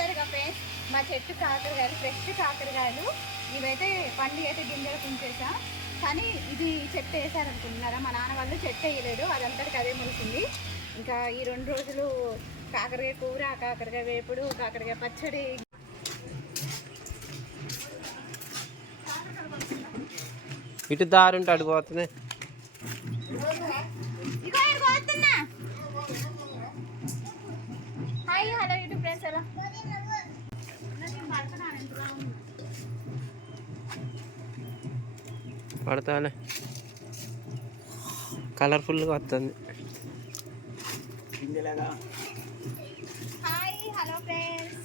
చూసారుగా ఫ్రెండ్స్ మా చెట్టు కాకరకాయలు ఫ్రెష్ కాకరకాయలు ఇవైతే పండు అయితే గింజలు కుంచేసా. కానీ ఇది చెట్టు వేసారనుకుంటున్నారా? మా నాన్న వాళ్ళు చెట్టు వేయలేడు అదంతటికి అదే ములిసింది ఇంకా ఈ రెండు రోజులు కాకరకాయ కూర కాకరకాయ వేపుడు కాకరకాయ పచ్చడి. ఇటు దారి ఉంటే అటు పోతుంది ఇగో ఈడ పోతున్నా. హాయ్ హలో యూట్యూబ్ ఫ్రెండ్స్ ఎలా? పడతానే కలర్ఫుల్గా వస్తుంది. హాయ్ హలో ఫ్రెండ్స్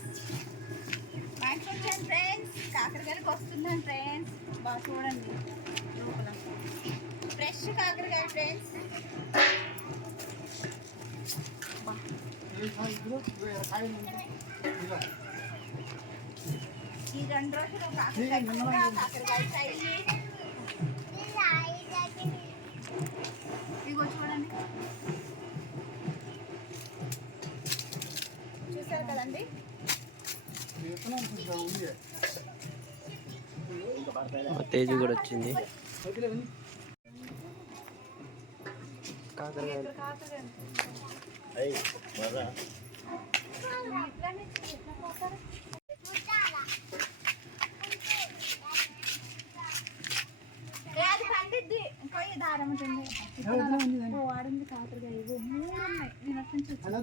ఫ్రెండ్స్ కాకరకాయలకు వస్తున్నాను ఫ్రెండ్స్ బాగా చూడండి లోపల. ఫ్రెష్ కాకరకాయ ఫ్రెండ్స్ ఈ రెండు రోజులు కాకరకాయ కూర, ఇగో చూడండి చూసారు కదండి తేజు కూడా వచ్చింది కాకరకాయలు ఏ, అది పండిద్ది పోయి దారం ఉంటుంది ఓ, ఆడింది కాకరకాయ ఇగో మూడు ఉన్నాయి నేను అక్కడి నుంచి వచ్చాను.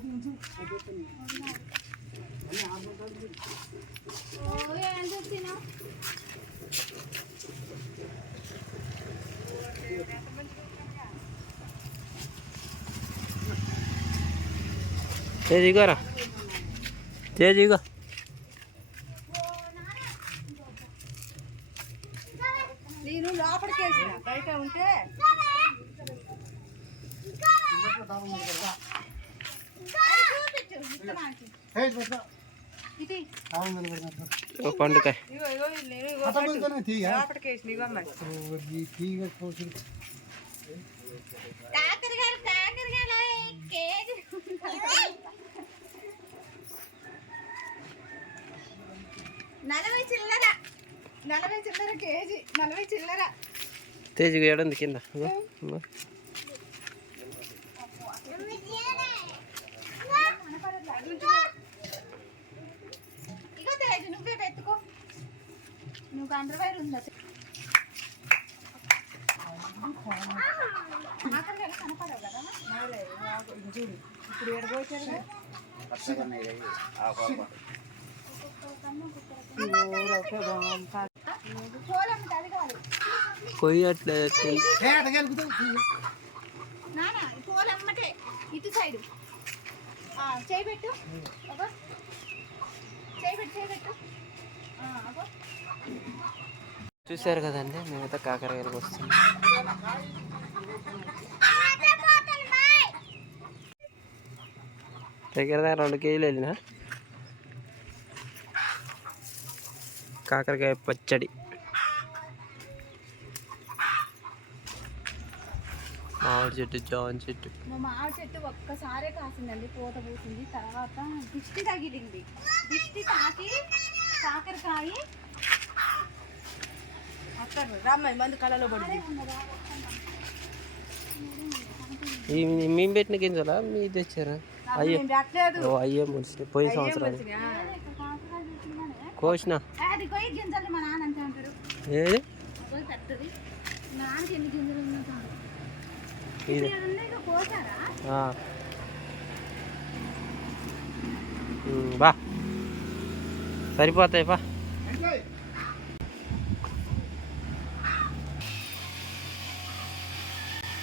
ఓ, ఏం చూస్తున్నావు తేజు ఇగోరా తేజు ఇగో నేను లోపలికి బయట ఉంటే పండుకాయ ఇగో ఇగో నేను ఇగో లోపలికి వేసిన ఇగో మరి కాకరకాయలు కాకరకాయలు కేజీ నలభై చిల్లర నలభై చిల్లర కేజీ నలభై చిల్లర. తేజు ఏడుంది కింద. నువ్వే పెట్టుకో నువ్వు అండర్వేర్ ఉందా? కనపడవు కదా? చూడు ఇప్పుడు ఎడబోచారు కాదు కొయ్యట్లేదు ఇటు సైడ్. చూశారు కదండి మేమైతే కాకరకాయలకు వస్తుంది దగ్గర దగ్గర రెండు కేజీలు వెళ్ళిన? కాకరకాయ పచ్చడి. మామిడి చెట్టు జాన్ చెట్టు. మామిడి చెట్టు ఒక్కసారే కాసిందండి పూత పూసింది. తర్వాత దిష్టి తగిలింది. దిష్టి తాకి కాకరకాయ రమ్మాయి మందు కళలో పడింది. మేము పెట్టిన గింజలా? మీ తెచ్చారా? అయ్యో అయ్యే ముడిచి పోయిన సంవత్సరం కోసిన. ఏది బా. సరిపోతాయి బా.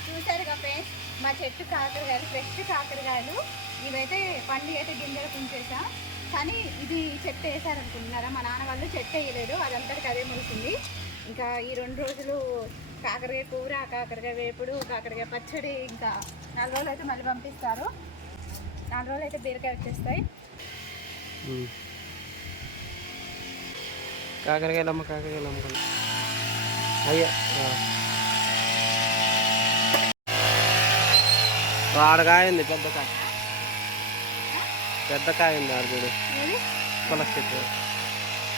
చూసారుగా ఫ్రెండ్స్ మా చెట్టు కాకరకాయలు ఫ్రెష్ కాకరకాయలు. ఇవైతే పండు అయితే గింజలు కుంచేసా. కానీ ఇది చెట్టు వేసారనుకుంటున్నారా? మా నాన్న వాళ్ళు చెట్టు వేయలేడు అదంతటికి అదే ములిసింది ఇంకా ఈ రెండు రోజులు కాకరకాయ కూర కాకరకాయ వేపుడు కాకరకాయ పచ్చడి ఇంకా నాలుగు రోజులు అయితే మళ్ళీ పంపిస్తారు. నాలుగు రోజులు అయితే బీరకాయ వచ్చేస్తాయి. కాకరకాయలు అమ్మ కాకరకాయలు అమ్ముకోండి అయ్యా ఆ. ఉంది పెద్ద కాయ. పెద్ద కాయ ఉంది ఆడ చూడు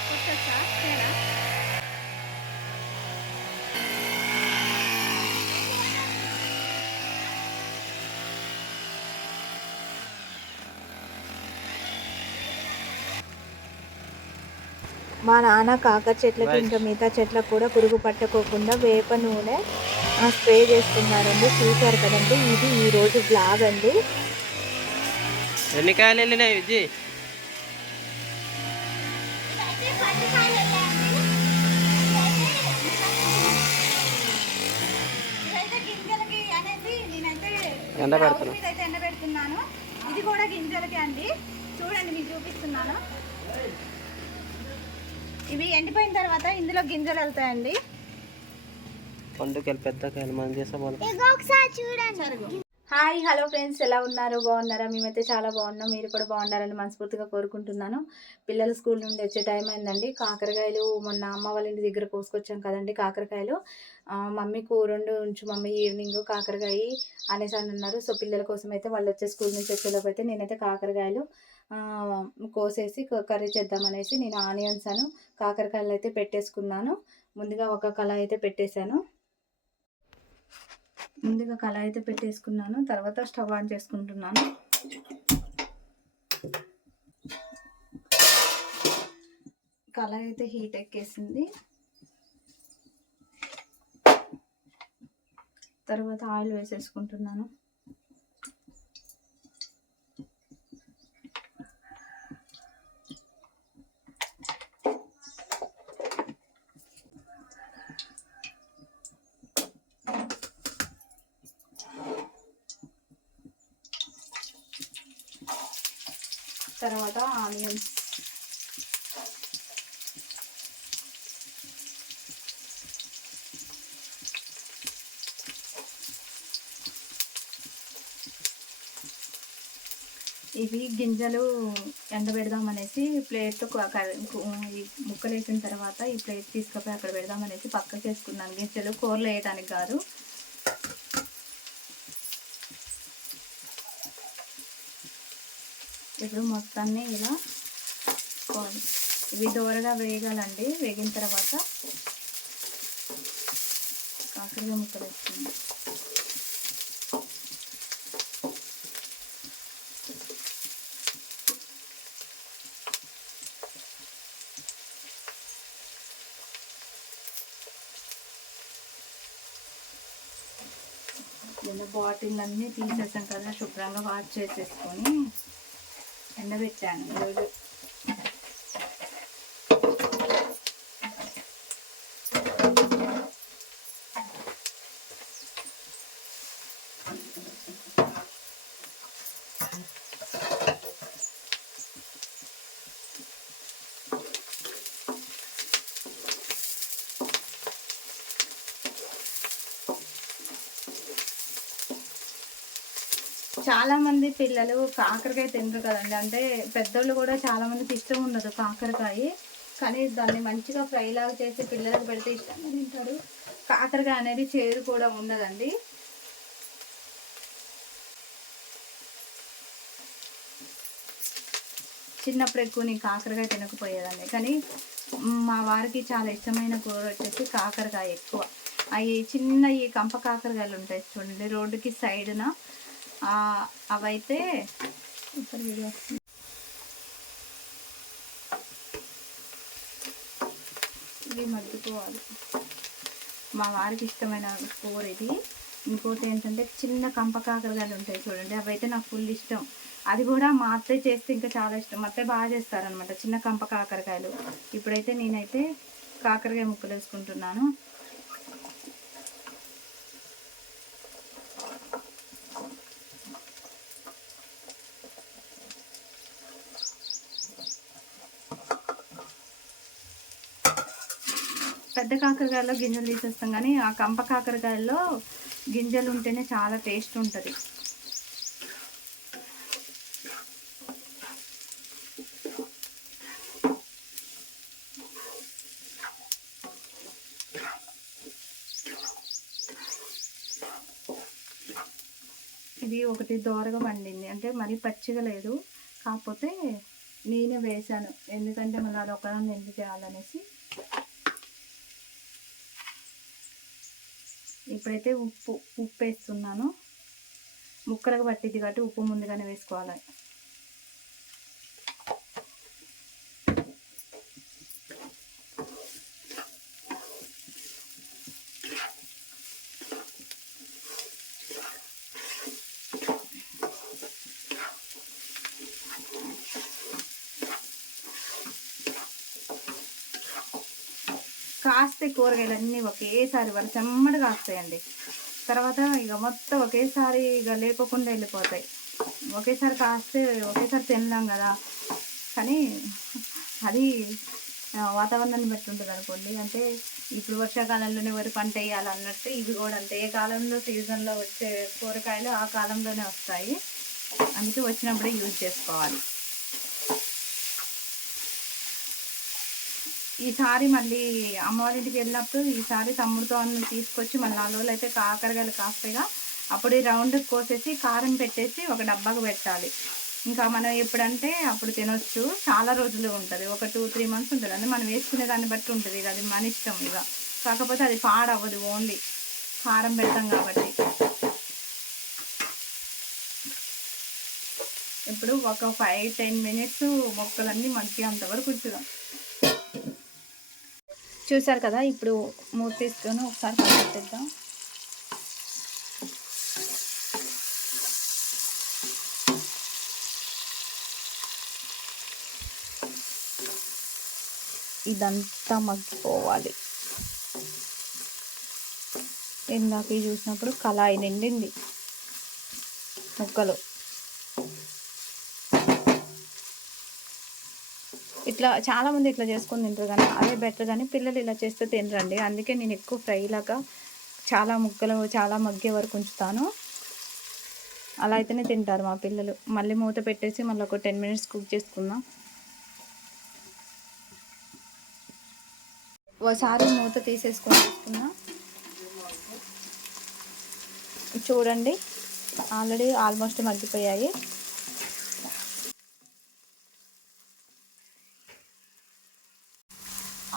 కొట్టొచ్చా తేడా మా నాన్న కాకర చెట్లకి ఇంకా మిగతా చెట్లకు కూడా పురుగు పట్టుకోకుండా వేప నూనె స్ప్రే చేస్తున్నారండి. చూశారు కదండి ఇది ఈ రోజు బ్లాగ్ అండి. ఎన్ని కాయలు వెళ్ళినాయి విజయ్ అయితే ఎండబెడుతున్నాను. ఇది కూడా గింజలకి అండి. చూడండి మీకు చూపిస్తున్నాను. ఇవి ఎండిపోయిన తర్వాత ఇందులో గింజలు వెళ్తాయండి. పండుగలు పెద్ద కాయలు మనం చేసే వాళ్ళు హాయ్ హలో ఫ్రెండ్స్. ఎలా ఉన్నారు? బాగున్నారా? మేమైతే చాలా బాగున్నాం. మీరు కూడా బాగున్నారని మనస్ఫూర్తిగా కోరుకుంటున్నాను. పిల్లలు స్కూల్ నుండి వచ్చే టైం అయిందండి. కాకరకాయలు మొన్న అమ్మ వాళ్ళ ఇంటి దగ్గర కోసుకొచ్చాం కదండి కాకరకాయలు. మమ్మీ కూరండు ఉంచు మమ్మీ ఈవినింగ్ కాకరకాయ అనేసి అని అన్నారు సో పిల్లల కోసం అయితే వాళ్ళు వచ్చే స్కూల్ నుంచి వచ్చేలోపు అయితే నేనైతే కాకరకాయలు కోసేసి క- కర్రీ చేద్దామనేసి నేను ఆనియన్స్ అను కాకరకాయలు అయితే పెట్టేసుకున్నాను. ముందుగా ఒక కళ అయితే పెట్టేశాను. ముందుగా కళాయి అయితే పెట్టేసుకున్నాను. తర్వాత స్టవ్ ఆన్ చేసుకుంటున్నాను. కళాయి అయితే హీట్ ఎక్కేసింది. తర్వాత ఆయిల్ వేసేసుకుంటున్నాను. తర్వాత ఆనియన్స్. ఇవి గింజలు ఎండబెడదామనేసి ప్లేట్ ఈ ముక్కలు వేసిన తర్వాత ఈ ప్లేట్ తీసుకుపోయి అక్కడ పెడదామనేసి పక్కకి వేసుకున్నాను గింజలు కూరలు వేయడానికి కాదు. ఇప్పుడు మొత్తాన్ని ఇలా ఇవి దూరగా వేయగాలండి వేగిన తర్వాత కాకరగా ముక్కలు వేస్తుంది బాటిల్ అన్నీ తీసేసాం కదా శుభ్రంగా వాష్ చేసేసుకొని. なべちゃんのろ మంది పిల్లలు కాకరకాయ తినరు కదండి. అంటే పెద్దోళ్ళు కూడా చాలా మందికి ఇష్టం ఉండదు కాకరకాయ. కానీ దాన్ని మంచిగా ఫ్రై లాగా చేసి పిల్లలకు పెడితే ఇష్టంగా తింటారు. కాకరకాయ అనేది చేరు కూడా ఉండదండి. చిన్నప్పుడు ఎక్కువ నేను కాకరకాయ తినకపోయేదాన్ని. కానీ మా వారికి చాలా ఇష్టమైన కూర వచ్చేసి కాకరకాయ ఎక్కువ. అవి చిన్న ఈ కంప కాకరకాయలు ఉంటాయి చూడండి రోడ్డుకి సైడ్న అవైతే ఇవి మగ్గిపోవాలి మా వారికి ఇష్టమైన కూర ఇది. ఇంకోటి ఏంటంటే చిన్న కంప కాకరకాయలు ఉంటాయి చూడండి అవైతే నాకు ఫుల్ ఇష్టం. అది కూడా మా అత్తయ్య చేస్తే ఇంకా చాలా ఇష్టం. మా అత్తయ్య బాగా చేస్తారనమాట చిన్న కంప కాకరకాయలు. ఇప్పుడైతే నేనైతే కాకరకాయ ముక్కలు వేసుకుంటున్నాను. పెద్ద కాకరకాయలో గింజలు తీసేస్తాం కానీ ఆ కంప కాకరకాయల్లో గింజలు ఉంటేనే చాలా టేస్ట్ ఉంటుంది. ఇది ఒకటి దోరగా పండింది. అంటే మరీ పచ్చిగా లేదు. కాకపోతే నేనే వేసాను ఎందుకంటే మళ్ళీ అది ఒకదాన్ని ఎందుకు చేయాలనేసి ఇప్పుడైతే ఉప్పు ఉప్పు వేస్తున్నాను. ముక్కలకు పట్టింది కాబట్టి ఉప్పు ముందుగానే వేసుకోవాలి. కాస్తే కూరగాయలు అన్నీ ఒకేసారి వాళ్ళు చెమ్మడి కాస్తాయండి తర్వాత ఇక మొత్తం ఒకేసారి ఇక లేకోకుండా వెళ్ళిపోతాయి. ఒకేసారి కాస్తే ఒకేసారి తినలేం కదా. కానీ అది వాతావరణాన్ని బట్టి ఉంటుంది అనుకోండి. అంటే ఇప్పుడు వర్షాకాలంలోనే వరి పంట వేయాలన్నట్టు ఇవి కూడా అంతే. ఏ కాలంలో సీజన్లో వచ్చే కూరగాయలు ఆ కాలంలోనే వస్తాయి. అందుకే వచ్చినప్పుడే యూజ్ చేసుకోవాలి. ఈసారి మళ్ళీ అమ్మవారింటికి వెళ్ళినప్పుడు ఈసారి తమ్ముడితో అన్న తీసుకొచ్చి మళ్ళీ నాలుగు రోజులు అయితే కాకరకాయలు కాస్తాయిగా అప్పుడు ఈ రౌండ్ కోసేసి కారం పెట్టేసి ఒక డబ్బాకు పెట్టాలి. ఇంకా మనం ఎప్పుడంటే అప్పుడు తినొచ్చు. చాలా రోజులు ఉంటుంది. ఒక టూ త్రీ మంత్స్ ఉంటుంది. అంటే మనం వేసుకునే దాన్ని బట్టి ఉంటుంది. ఇక అది మన ఇష్టం ఇక. కాకపోతే అది పాడవ్వదు ఓన్లీ. కారం పెడతాం కాబట్టి. ఇప్పుడు ఒక ఫైవ్ టెన్ మినిట్స్ మొక్కలన్నీ మంచిగా అంతవరకు ఉంచుదాం. చూసారు కదా ఇప్పుడు మూత తీసుకొని ఒకసారి పెట్టేద్దాం ఇదంతా మగ్గిపోవాలి. ఇందాక చూసినప్పుడు కళాయి నిండింది. ముక్కలు. ఇట్లా చాలామంది ఇట్లా చేసుకొని తింటారు కానీ అదే బెటర్ కానీ పిల్లలు ఇలా చేస్తే తినరండి. అందుకే నేను ఎక్కువ ఫ్రై లాగా చాలా ముక్కలు చాలా మగ్గే వరకు ఉంచుతాను. అలా అయితేనే తింటారు మా పిల్లలు. మళ్ళీ మూత పెట్టేసి మళ్ళీ ఒక టెన్ మినిట్స్ కుక్ చేసుకుందాం. ఒకసారి మూత తీసేసుకొని చూడండి ఆల్రెడీ ఆల్మోస్ట్ మగ్గిపోయాయి.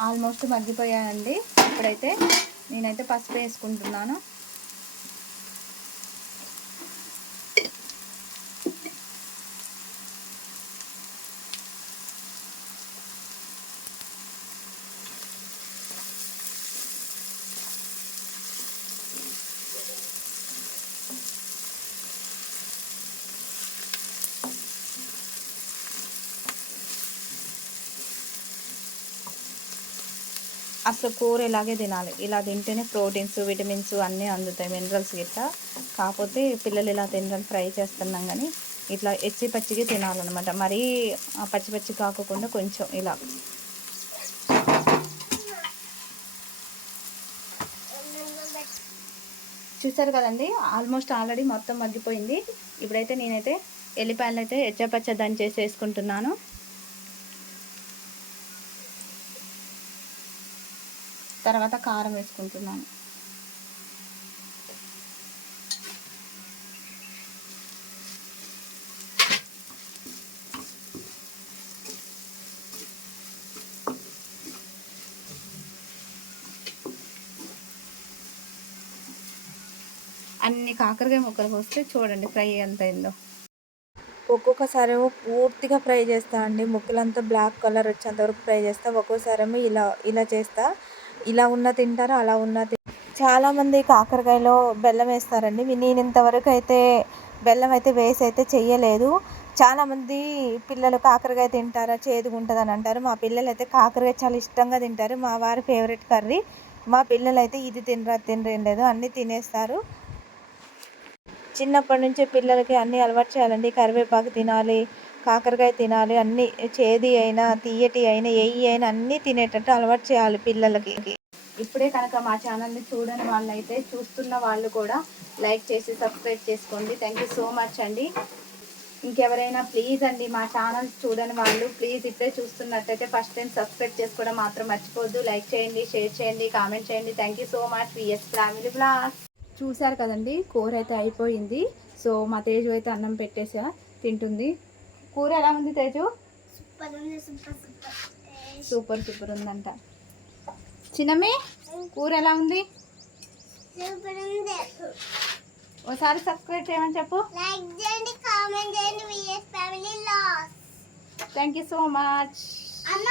ఆల్మోస్ట్ మగ్గిపోయాయండి. ఇప్పుడైతే నేనైతే పసుపు వేసుకుంటున్నాను. అసలు కూర ఇలాగే తినాలి. ఇలా తింటేనే ప్రోటీన్స్ విటమిన్స్ అన్నీ అందుతాయి మినరల్స్ గిట్లా కాకపోతే పిల్లలు ఇలా తినడానికి ఫ్రై చేస్తున్నాం కానీ ఇట్లా ఎచ్చి పచ్చిగా తినాలన్నమాట. మరీ ఆ పచ్చి పచ్చి కాకుండా కొంచెం ఇలా. చూసారు కదండి? ఆల్మోస్ట్ ఆల్రెడీ మొత్తం మగ్గిపోయింది. ఇప్పుడైతే నేనైతే ఎల్లిపాయలు అయితే ఎచ్చపచ్చ దంచేసి వేసుకుంటున్నాను. తర్వాత కారం వేసుకుంటున్నాను. అన్ని కాకరకాయ ముక్కలు పోస్తే చూడండి ఫ్రై ఎంత అయిందో. ఒక్కొక్కసారేమో పూర్తిగా ఫ్రై చేస్తా అండి. ముక్కలంతా బ్లాక్ కలర్ వచ్చేంత వరకు ఫ్రై చేస్తా. ఒక్కోసారి ఇలా ఇలా చేస్తా. ఇలా ఉన్న తింటారు అలా ఉన్న చాలామంది కాకరకాయలో బెల్లం వేస్తారండి. నేను ఇంతవరకు అయితే బెల్లం అయితే వేసి అయితే చెయ్యలేదు. చాలామంది పిల్లలు కాకరకాయ తింటారా చేదుగా ఉంటుందని అని అంటారు. మా పిల్లలు అయితే కాకరకాయ చాలా ఇష్టంగా తింటారు. మా వారి ఫేవరెట్ కర్రీ. మా పిల్లలు అయితే ఇది తినరా తినలేదు అన్నీ తినేస్తారు. చిన్నప్పటి నుంచే పిల్లలకి అన్నీ అలవాటు చేయాలండి. కరివేపాకు తినాలి కాకరకాయ తినాలి అన్నీ చేది అయినా తీయటి అయినా ఎయ్యి అయినా అన్నీ తినేటట్టు అలవాటు చేయాలి పిల్లలకి. ఇప్పుడే కనుక మా ఛానల్ని చూడని వాళ్ళైతే చూస్తున్న వాళ్ళు కూడా లైక్ చేసి సబ్స్క్రైబ్ చేసుకోండి. థ్యాంక్ యూ సో మచ్ అండి. ఇంకెవరైనా ప్లీజ్ అండి మా ఛానల్ చూడని వాళ్ళు ప్లీజ్ ఇప్పుడే చూస్తున్నట్టయితే ఫస్ట్ టైం సబ్స్క్రైబ్ చేసుకోవడం మాత్రం మర్చిపోద్దు లైక్ చేయండి షేర్ చేయండి కామెంట్ చేయండి. Thank you so much VS family blog చూసారు కదండి కూర అయితే అయిపోయింది. సో మా తేజు అయితే అన్నం పెట్టేసా తింటుంది. కూర ఎలా ఉంది తేజు? సూపర్ ఉంది సూపర్ సూపర్. సూపర్ సూపర్ ఉందంట. చిన్నమ్మి కూర ఎలా ఉంది? సూపర్ ఉంది. ఓసారి సబ్స్క్రైబ్ చేయమని చెప్పు. లైక్ చేయండి కామెంట్ చేయండి. విఎస్ ఫ్యామిలీ లాస్ థ్యాంక్ యూ సో మచ్ అన్న